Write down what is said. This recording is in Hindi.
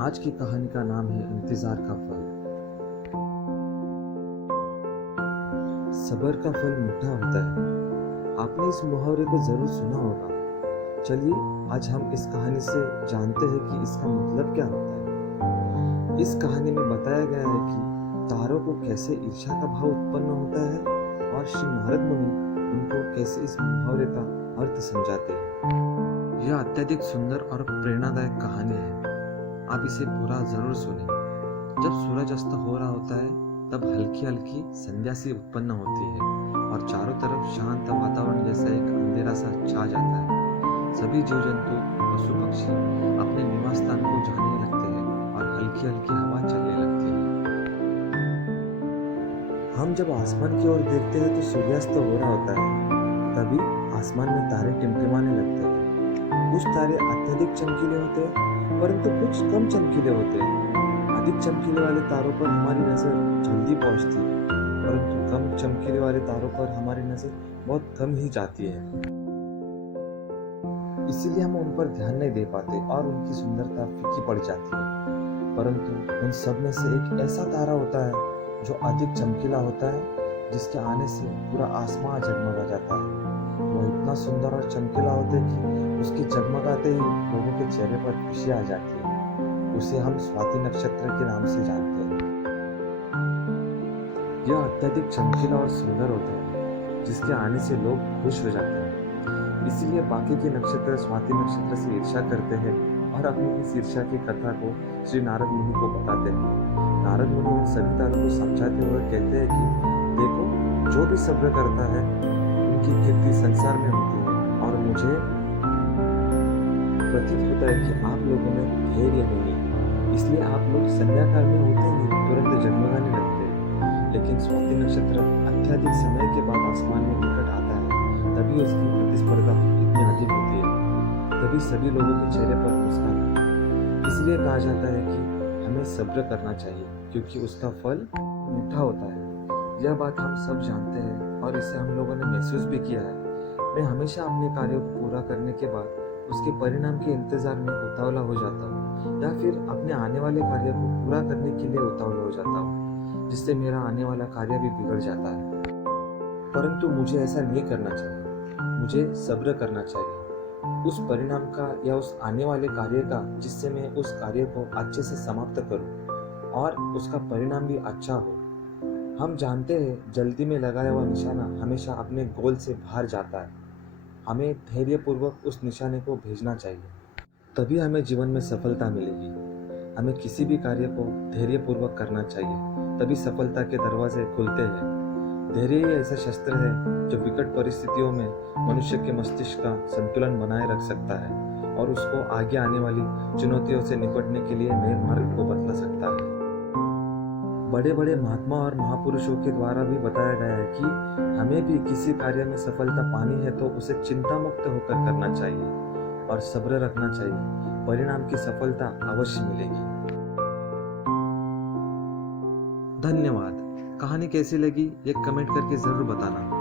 आज की कहानी का नाम है इंतजार का फल। सब्र का फल मीठा होता है। आपने इस मुहावरे को जरूर सुना होगा। चलिए आज हम इस कहानी से जानते हैं कि इसका मतलब क्या होता है। इस कहानी में बताया गया है कि तारों को कैसे ईर्ष्या का भाव उत्पन्न होता है और श्री नारद मुनि उनको कैसे इस मुहावरे का अर्थ समझाते हैं। यह अत्यधिक सुंदर और प्रेरणादायक कहानी है। आप इसे पूरा जरूर सुने। जब सूरज अस्त हो रहा होता है तब हल्की हल्की संध्या सी उत्पन्न होती है और चारों तरफ शांत वातावरण जैसा एक अंधेरा सा छा जाता है। सभी जीव जंतु पशु पक्षी अपने निवास स्थान को जाने लगते हैं और हल्की हल्की हवा चलने लगती है। हम जब आसमान की ओर देखते हैं तो सूर्यास्त हो रहा होता है। तभी आसमान में तारे टिमटिमाने लगते हैं। कुछ तारे अत्यधिक चमकीले होते हैं परंतु कुछ कम चमकीले होते हैं। अधिक चमकीले वाले तारों पर हमारी नजर जल्दी पहुंचती है परंतु कम चमकीले वाले तारों पर हमारी नजर बहुत कम ही जाती है। इसीलिए हम उन पर ध्यान नहीं दे पाते और उनकी सुंदरता फीकी पड़ जाती है। परंतु उन सब में से एक ऐसा तारा होता है जो अधिक चमकीला होता है, जिसके आने से पूरा आसमान जगमगा जाता है। वो इतना सुंदर और चमकीला होता है कि उसके जगमगाते ही लोगों के चेहरे पर खुशी आ जाती है। उसे हम स्वाति नक्षत्र के नाम से जानते हैं। यह अत्यधिक चमकीला और सुंदर होता है, जिसके आने से लोग खुश हो जाते हैं। इसीलिए बाकी के नक्षत्र स्वाति नक्षत्र से ईर्ष्या करते हैं और अपनी इस ईर्ष्या की कथा को श्री नारद मुनि को बताते हैं। नारद मुनि उन सभी तारों को समझाते हुए कहते हैं कि देखो, जो भी सब्र करता है उनकी कीर्ति संसार में होती है और मुझे प्रतीत होता है कि आप लोगों में धैर्य नहीं है, इसलिए आप लोग संध्या काल में होते ही तुरंत जगमगाने लगते हैं। लेकिन स्वाति नक्षत्र अत्यधिक समय के बाद आसमान में निकट आता है, तभी उसकी प्रतिस्पर्धा इतनी अधिक होती है। तभी सभी लोगों के चेहरे पर मुस्कान आता है। इसलिए कहा जाता है कि हमें सब्र करना चाहिए क्योंकि उसका फल मीठा होता है। यह बात हम सब जानते हैं और इसे हम लोगों ने महसूस भी किया है। मैं हमेशा अपने कार्यों को पूरा करने के बाद उसके परिणाम के इंतजार में उतावला हो जाता हूँ या फिर अपने आने वाले कार्य को पूरा करने के लिए उतावला हो जाता हूँ, जिससे मेरा आने वाला कार्य भी बिगड़ जाता है। परंतु मुझे ऐसा नहीं करना चाहिए। मुझे सब्र करना चाहिए उस परिणाम का या उस आने वाले कार्य का, जिससे मैं उस कार्य को अच्छे से समाप्त करूं और उसका परिणाम भी अच्छा हो। हम जानते हैं जल्दी में लगाया हुआ निशाना हमेशा अपने गोल से बाहर जाता है। हमें धैर्यपूर्वक उस निशाने को भेजना चाहिए, तभी हमें जीवन में सफलता मिलेगी। हमें किसी भी कार्य को धैर्यपूर्वक करना चाहिए, तभी सफलता के दरवाजे खुलते हैं। धैर्य ही ऐसा शस्त्र है जो विकट परिस्थितियों में मनुष्य के मस्तिष्क का संतुलन बनाए रख सकता है और उसको आगे आने वाली चुनौतियों से निपटने के लिए नए मार्ग को बतला सकता है। बड़े बड़े महात्मा और महापुरुषों के द्वारा भी बताया गया है कि हमें भी किसी कार्य में सफलता पानी है तो उसे चिंता मुक्त होकर करना चाहिए और सब्र रखना चाहिए। परिणाम की सफलता अवश्य मिलेगी। धन्यवाद। कहानी कैसी लगी ये कमेंट करके जरूर बताना।